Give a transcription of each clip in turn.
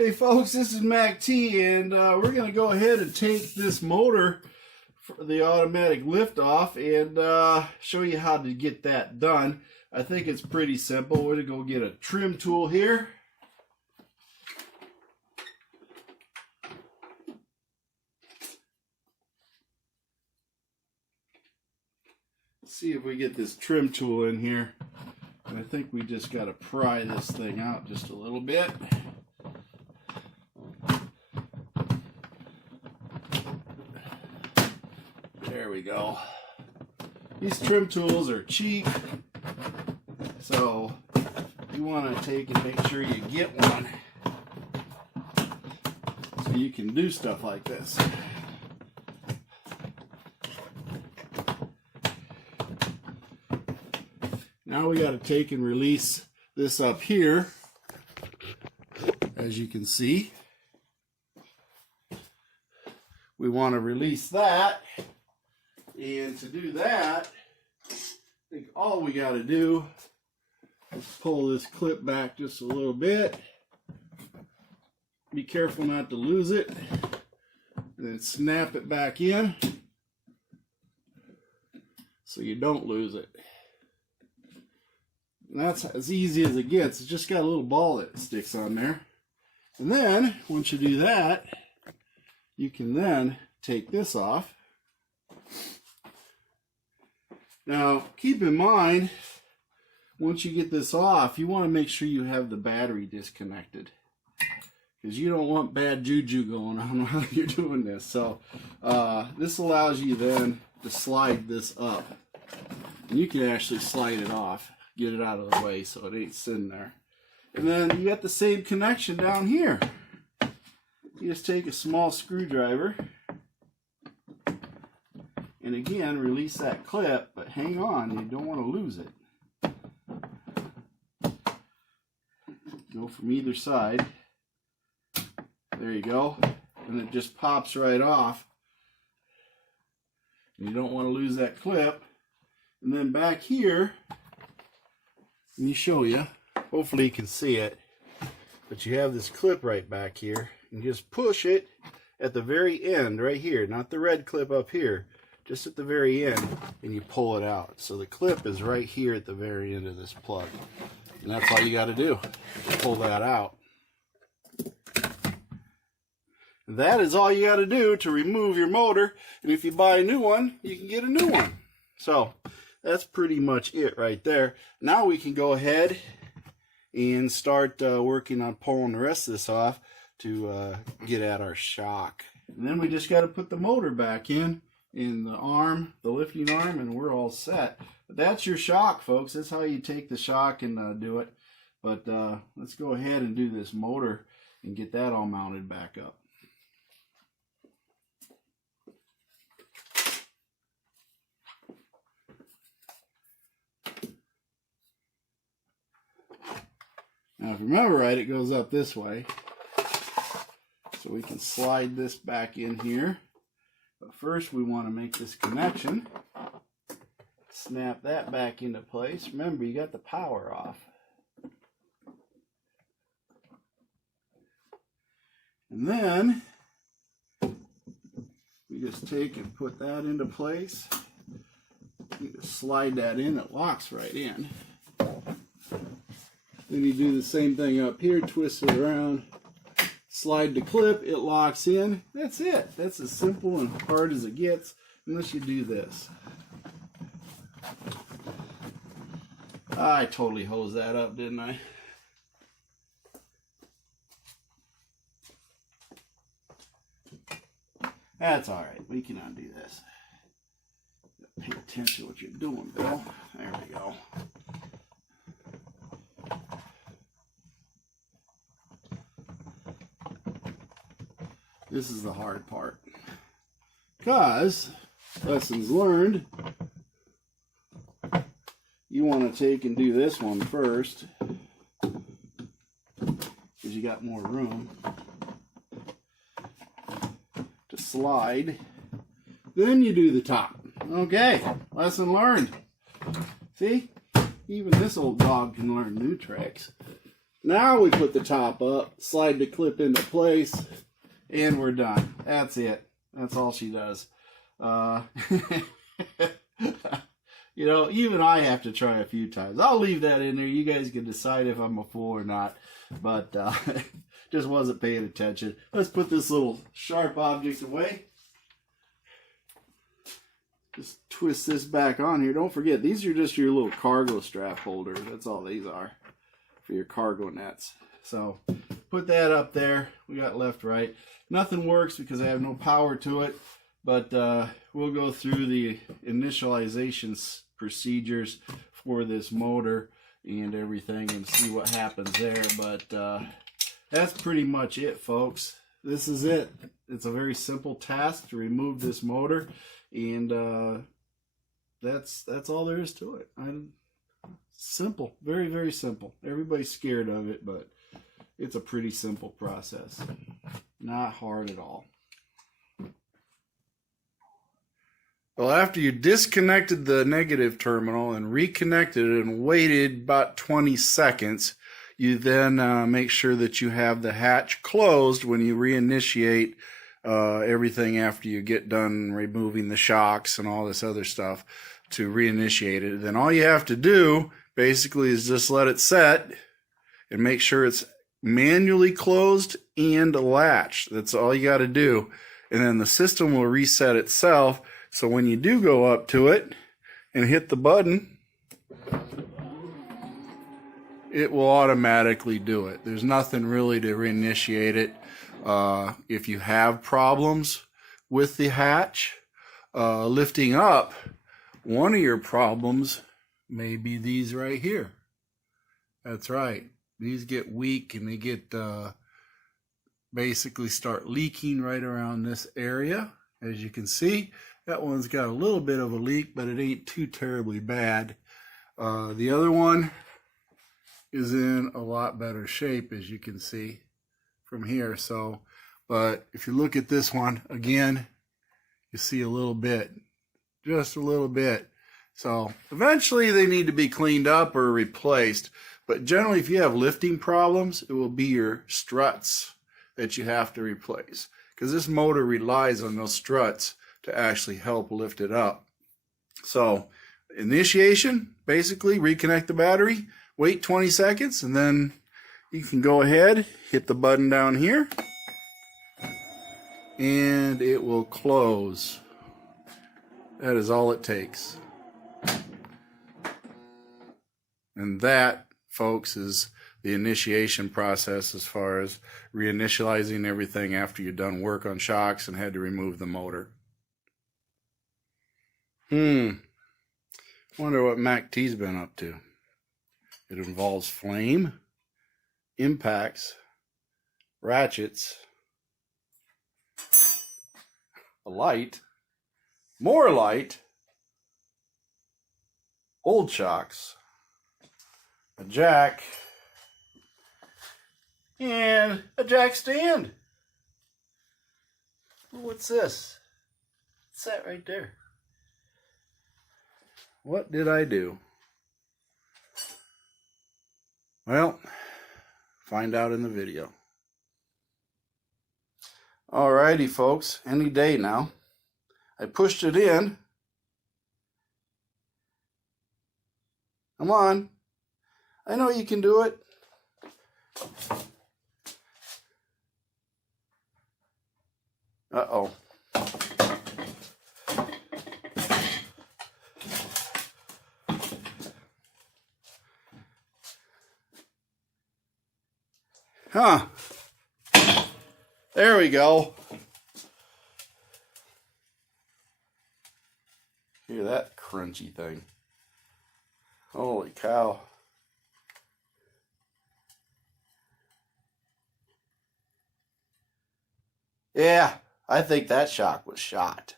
Hey folks, this is Mac T, and we're going to go ahead and take this motor for the automatic lift off and show you how to get that done. I think it's pretty simple. We're going to go get a trim tool here. Let's see if we get this trim tool in here. And I think we just got to pry this thing out just a little bit. There we go. These trim tools are cheap, so you want to take and make sure you get one so you can do stuff like this. Now we got to take and release this up here, as you can see. We want to release that. And to do that, I think all we got to do is pull this clip back just a little bit. Be careful not to lose it. And then snap it back in so you don't lose it. And that's as easy as it gets. It's just got a little ball that sticks on there. And then, once you do that, you can then take this off. Now, keep in mind, once you get this off, you want to make sure you have the battery disconnected, because you don't want bad juju going on while you're doing this. So, this allows you then to slide this up. And you can actually slide it off, get it out of the way so it ain't sitting there. And then you got the same connection down here. You just take a small screwdriver. And again, release that clip, but hang on, you don't want to lose it. Go from either side. There you go. And it just pops right off. And you don't want to lose that clip. And then back here, let me show you. Hopefully you can see it. But you have this clip right back here. And just push it at the very end, right here. Not the red clip up here. Just at the very end, and you pull it out. So the clip is right here at the very end of this plug. And that's all you got to do. Pull that out. And that is all you got to do to remove your motor. And if you buy a new one, you can get a new one. So that's pretty much it right there. Now we can go ahead and start working on pulling the rest of this off to get at our shock. And then we just got to put the motor back in the arm, the lifting arm, and we're all set. But that's your shock, folks. That's how you take the shock and do it. But let's go ahead and do this motor and get that all mounted back up. Now, if you remember right, it goes up this way. So we can slide this back in here. But first we want to make this connection. Snap that back into place. Remember, you got the power off. And then we just take and put that into place. You just slide that in, it locks right in. Then you do the same thing up here, twist it around. Slide the clip, it locks in. That's it. That's as simple and hard as it gets, unless you do this. I totally hosed that up, didn't I? That's alright. We can undo this. Pay attention to what you're doing, Bill. There we go. This is the hard part, because lessons learned, you want to take and do this one first, because you got more room to slide. Then you do the top. Okay, lesson learned. See, even this old dog can learn new tricks. Now we put the top up, slide the clip into place, and we're done. That's it. That's all she does. You know, even I have to try a few times. I'll leave that in there. You guys can decide if I'm a fool or not. But just wasn't paying attention. Let's put this little sharp object away. Just twist this back on here. Don't forget, these are just your little cargo strap holders. That's all these are, for your cargo nets. So put that up there. We got left, right. Nothing works because I have no power to it. But we'll go through the initialization procedures for this motor and everything and see what happens there. But that's pretty much it, folks. This is it. It's a very simple task to remove this motor, and that's all there is to it. Simple, very, very simple. Everybody's scared of it, but it's a pretty simple process. Not hard at all. Well, after you disconnected the negative terminal and reconnected it and waited about 20 seconds, you then make sure that you have the hatch closed when you reinitiate everything after you get done removing the shocks and all this other stuff to reinitiate it. Then all you have to do basically is just let it set and make sure it's manually closed and latched. That's all you got to do. And then the system will reset itself. So when you do go up to it and hit the button, it will automatically do it. There's nothing really to reinitiate it. If you have problems with the hatch lifting up, one of your problems may be these right here. That's right. These get weak and they get basically start leaking right around this area. As you can see, that one's got a little bit of a leak, but it ain't too terribly bad. The other one is in a lot better shape, as you can see from here. So, but if you look at this one again, you see a little bit, just a little bit. So eventually they need to be cleaned up or replaced. But generally, if you have lifting problems, it will be your struts that you have to replace, because this motor relies on those struts to actually help lift it up. So initiation, basically reconnect the battery, wait 20 seconds, and then you can go ahead, hit the button down here, and it will close. That is all it takes. And that, folks, is the initiation process as far as reinitializing everything after you've done work on shocks and had to remove the motor. Wonder what MACT's been up to. It involves flame, impacts, ratchets, a light, more light, old shocks, a jack, and a jack stand. What's this? What's that right there? What did I do? Well, find out in the video. Alrighty, folks, any day now. I pushed it in. Come on. I know you can do it. Uh-oh. Huh. There we go. Hear that crunchy thing. Holy cow. Yeah, I think that shock was shot.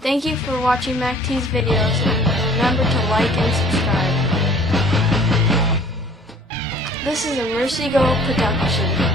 Thank you for watching MACT's videos, and remember to like and subscribe. This is a Mercy Go production.